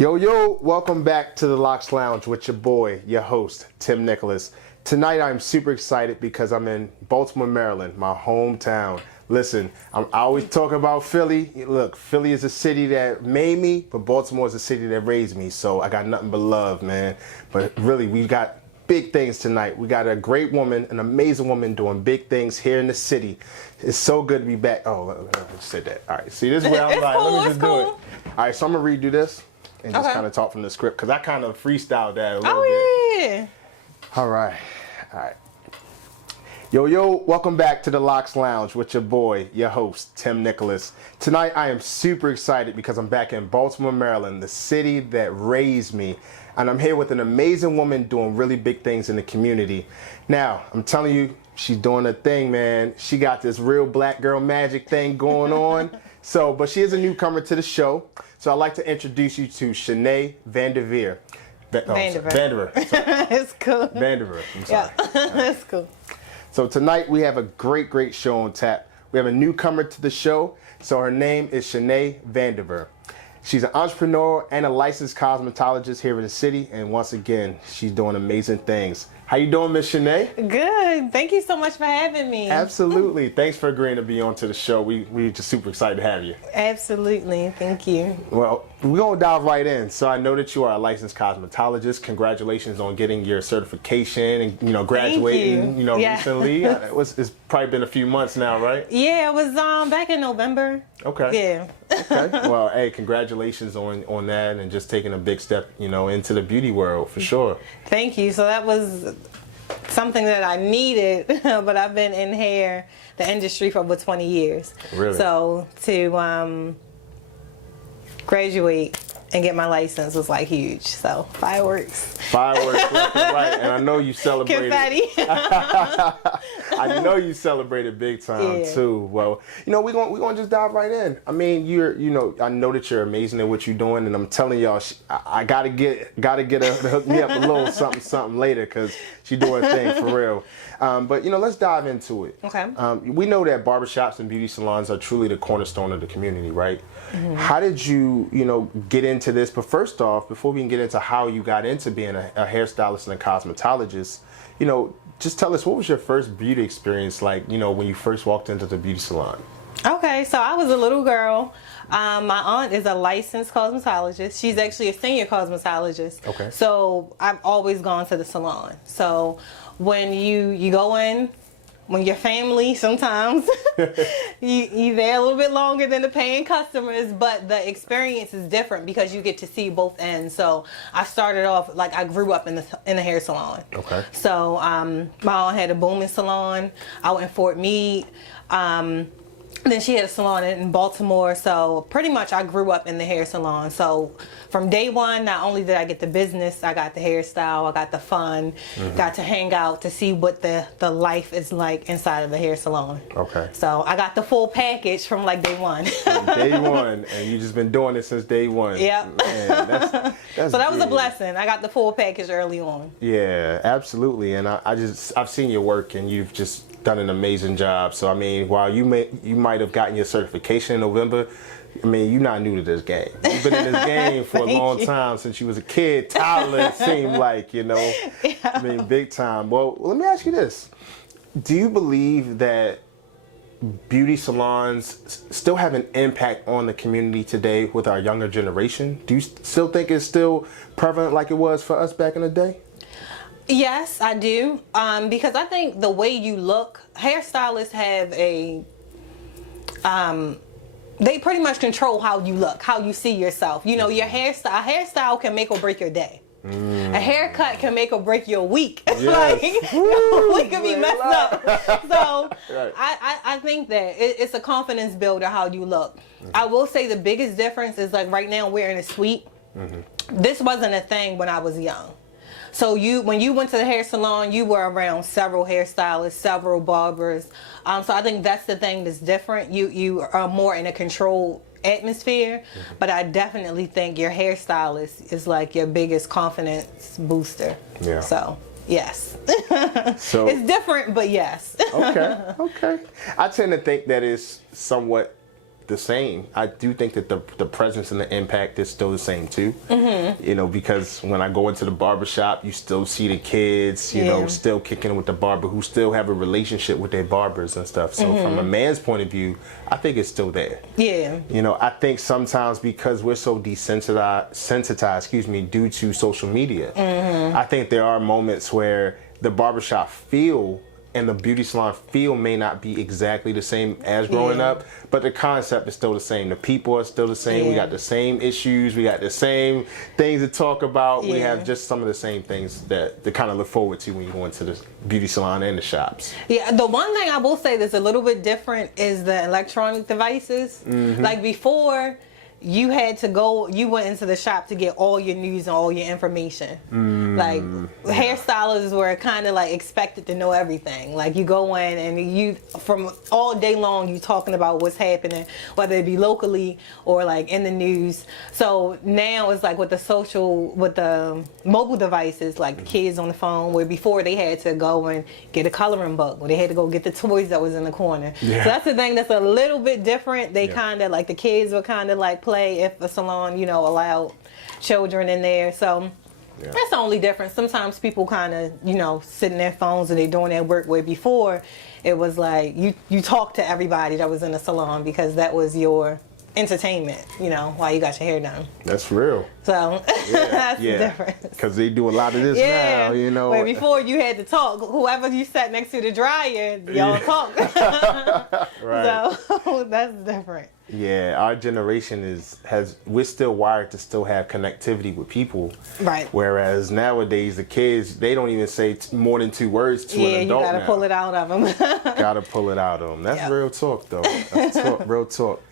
Yo, welcome back to the L.O.C.S Lounge with your boy, your host, Tim Nicholas. Tonight I'm super excited because I'm in Baltimore, Maryland, my hometown. Listen, I always talk about Philly. Look, Philly is a city that made me, but Baltimore is a city that raised me, so I got nothing but love, man. But really, we got big things tonight. We got a great woman, an amazing woman doing big things here in the city. It's so good to be back. Oh, I just said that. All right, see, this is where I'm like, cool, let me just do it. cool. All right, so I'm going to redo this and just kind of talk from the script because I kind of freestyled that a little bit. Yeah. All right. Yo, welcome back to the L.O.C S Lounge with your boy, your host, Tim Nicholas. Tonight I am super excited because I'm back in Baltimore, Maryland, the city that raised me. And I'm here with an amazing woman doing really big things in the community. Now, I'm telling you, she's doing a thing, man. She got this real black girl magic thing going on. But she is a newcomer to the show. So I'd like to introduce you to Shaney Vandiver. Vandiver. It's cool. Vandiver. I'm sorry. Yeah, it's cool. So tonight we have a great show on tap. We have a newcomer to the show. So her name is Shaney Vandiver. She's an entrepreneur and a licensed cosmetologist here in the city. And once again, she's doing amazing things. How you doing, Miss Shaney? Good. Thank you so much for having me. Absolutely. Thanks for agreeing to be on to the show. We're just super excited to have you. Absolutely. Thank you. Well, we're going to dive right in. So I know that you are a licensed cosmetologist. Congratulations on getting your certification and, graduating, recently. It's probably been a few months now, right? Yeah, it was back in November. Okay. Yeah. Okay. Well, hey, congratulations on that and just taking a big step, into the beauty world for sure. Thank you. So that was something that I needed, but I've been in the industry for over 20 years. Really? So to graduate and get my license was like huge. So fireworks. Left and right, and I know you celebrated. Confetti. I know you celebrated big time too. Well, we're gonna just dive right in. I mean, I know that you're amazing at what you're doing, and I'm telling y'all, I gotta get her to hook me up a little something later because she's doing a thing for real. But let's dive into it. Okay. We know that barbershops and beauty salons are truly the cornerstone of the community, right? Mm-hmm. How did you, get into this? But first off, before we can get into how you got into being a hairstylist and a cosmetologist, just tell us, what was your first beauty experience like, when you first walked into the beauty salon? Okay, so I was a little girl. My aunt is a licensed cosmetologist. She's actually a senior cosmetologist. Okay. So I've always gone to the salon. So when you go in, when your family, sometimes you there a little bit longer than the paying customers, but the experience is different because you get to see both ends. So I started off, like, I grew up in the hair salon. Okay. So my aunt had a booming salon out in Fort Meade. Then she had a salon in Baltimore, so pretty much I grew up in the hair salon. So from day one, not only did I get the business, I got the hairstyle, I got the fun, got to hang out to see what the life is like inside of the hair salon. Okay. So I got the full package from like day one. Day one, and you just been doing it since day one. Yep. Man, that's so that was a blessing. I got the full package early on. Yeah, absolutely. And I've seen your work, and you've just done an amazing job. So I mean, while you might have gotten your certification in November, I mean, you're not new to this game. You've been in this game for a long time, since you was a kid, toddler, it seemed like, Yeah. I mean, big time. Well, let me ask you this. Do you believe that beauty salons still have an impact on the community today with our younger generation? Do you still think it's still prevalent like it was for us back in the day? Yes, I do. Because I think the way you look, hairstylists have they pretty much control how you look, how you see yourself. Your hairstyle can make or break your day. A haircut can make or break your week. Yes. We can be messed up. So right. I think that it's a confidence builder how you look. I will say the biggest difference is, like, right now we're in a suite. This wasn't a thing when I was young. So when you went to the hair salon, you were around several hairstylists, several barbers. So I think that's the thing that's different. You are more in a controlled atmosphere, but I definitely think your hairstylist is like your biggest confidence booster. Yeah. So yes. So it's different, but yes. Okay. I tend to think that it's somewhat the same. I do think that the presence and the impact is still the same too. You know, because when I go into the barber shop, you still see the kids, you know, still kicking with the barber who still have a relationship with their barbers and stuff. So from a man's point of view, I think it's still there. Yeah. You know, I think sometimes because we're so desensitized, due to social media, I think there are moments where the barbershop feel and the beauty salon feel may not be exactly the same as growing up, but the concept is still the same. The people are still the same. We got the same issues. We got the same things to talk about. We have just some of the same things that to kind of look forward to when you go into the beauty salon and the shops. Yeah, the one thing I will say that's a little bit different is the electronic devices. Like before, you had to go, you went into the shop to get all your news and all your information. Like hairstylists were kind of like expected to know everything. Like you go in and you, from all day long, you talking about what's happening, whether it be locally or like in the news. So now it's like with the mobile devices, like the kids on the phone, where before they had to go and get a coloring book, or they had to go get the toys that was in the corner. So that's the thing that's a little bit different. They kind of like, the kids were kind of like play if a salon, you know, allowed children in there. So that's the only difference. Sometimes people kind of, you know, sit in their phones and they're doing their work, where before it was like you talk to everybody that was in the salon because that was your entertainment, you know, while you got your hair done. That's real. So that's the difference. Because they do a lot of this now, you know. Where before you had to talk. Whoever you sat next to the dryer, y'all talk. So that's different. Yeah, our generation we're still wired to still have connectivity with people. Right. Whereas nowadays the kids, they don't even say more than 2 words to an adult. You gotta pull it out of them. Gotta pull it out of them. That's real talk though. That's real talk.